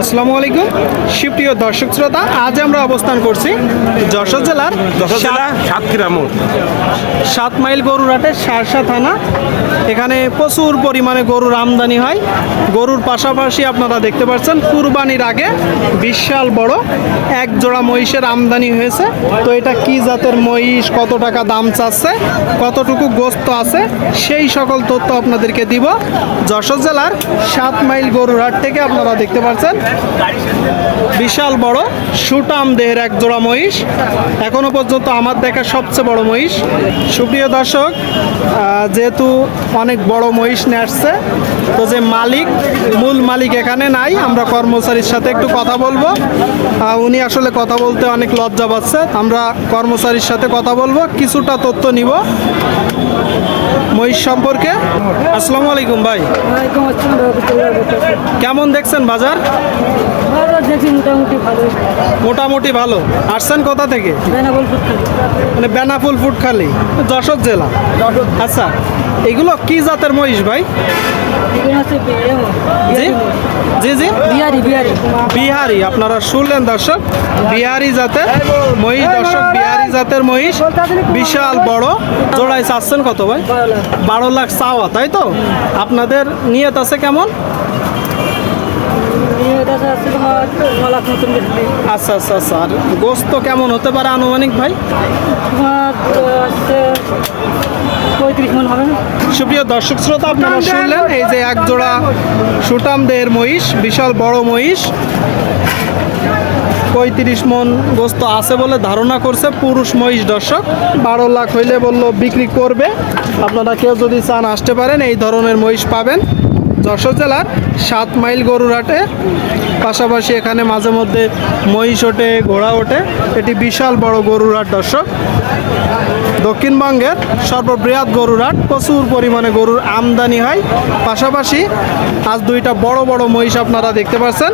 আসসালামু আলাইকুম। সুপ্রিয় দর্শক শ্রোতা আজ আমরা অবস্থান করছি যশোর জেলার যশোর জেলা সাতক্ষীরা মোড়। সাত মাইল গরুরহাটের সারসা থানা। এখানে প্রচুর পরিমাণে গরুর আমদানি হয়। গরুর পাশাপাশি আপনারা দেখতে পাচ্ছেন কুরবানির আগে বিশাল বড় এক জোড়া মহিষের আমদানি হয়েছে। তো এটা কি জাতের মহিষ কত টাকা দাম চাচ্ছে কতটুকু গোস্ত আছে সেই সকল তথ্য আপনাদেরকে দিব। যশোর জেলার সাত মাইল গরুরহাট থেকে আপনারা দেখতে পাচ্ছেন বিশাল বড়, সুটাম দেহের এক জোড়া মহিষ। এখনও পর্যন্ত আমার দেখা সবচেয়ে বড় মহিষ। সুপ্রিয় দর্শক যেহেতু অনেক বড় মহিষ নিয়ে আসছে, তো যে মালিক, মূল মালিক এখানে নাই, আমরা কর্মচারীর সাথে একটু কথা বলব। উনি আসলে কথা বলতে অনেক লজ্জা পাচ্ছে। আমরা কর্মচারীর সাথে কথা বলব, কিছুটা তথ্য নিব। মহিষ সম্পর্কে? আসসালামু আলাইকুম ভাই। কেমন দেখছেন বাজার? মোটামুটি ভালো। আসছেন কোথা থেকে? মানে বেনাফুল ফুড খালি যশোর জেলা। আচ্ছা এগুলো কি জাতের মহিষ ভাই? জি? জি জি। বিহারি বিহারি। বিহারি আপনারা শুনলেন দর্শক? বিহারি জাতের মহিষ দর্শক বিহারি জাতের মহিষ। বিশাল বড়। জোড়ায় চাচ্ছেন কত ভাই? বারো লাখ চাওয়া তাই তো? আপনাদের নিয়ত আছে কেমন? আচ্ছা আচ্ছা আচ্ছা। আর গোস্ত কেমন হতে পারে আনুমানিক ভাই? সুপ্রিয় দর্শক শ্রোতা, আপনারা শুনলেন এই যে এক জোড়া সুটাম দেহের মহিষ, বিশাল বড় মহিষ। পঁয়ত্রিশ মন গোস্ত আছে বলে ধারণা করছে পুরুষ মহিষ দর্শক। বারো লাখ হইলে বলল বিক্রি করবে। আপনারা কেউ যদি চান আসতে পারেন, এই ধরনের মহিষ পাবেন। যশোর জেলার সাত মাইল গরুর হাটে, পাশাপাশি এখানে মাঝে মধ্যে মহিষ ওঠে, ঘোড়া ওঠে, এটি বিশাল বড় গরুরহাট দর্শক। দক্ষিণবঙ্গের সর্ববৃহৎ গরুর হাট, প্রচুর পরিমাণে গরুর আমদানি হয়। পাশাপাশি আজ দুইটা বড় বড় মহিষ আপনারা দেখতে পাচ্ছেন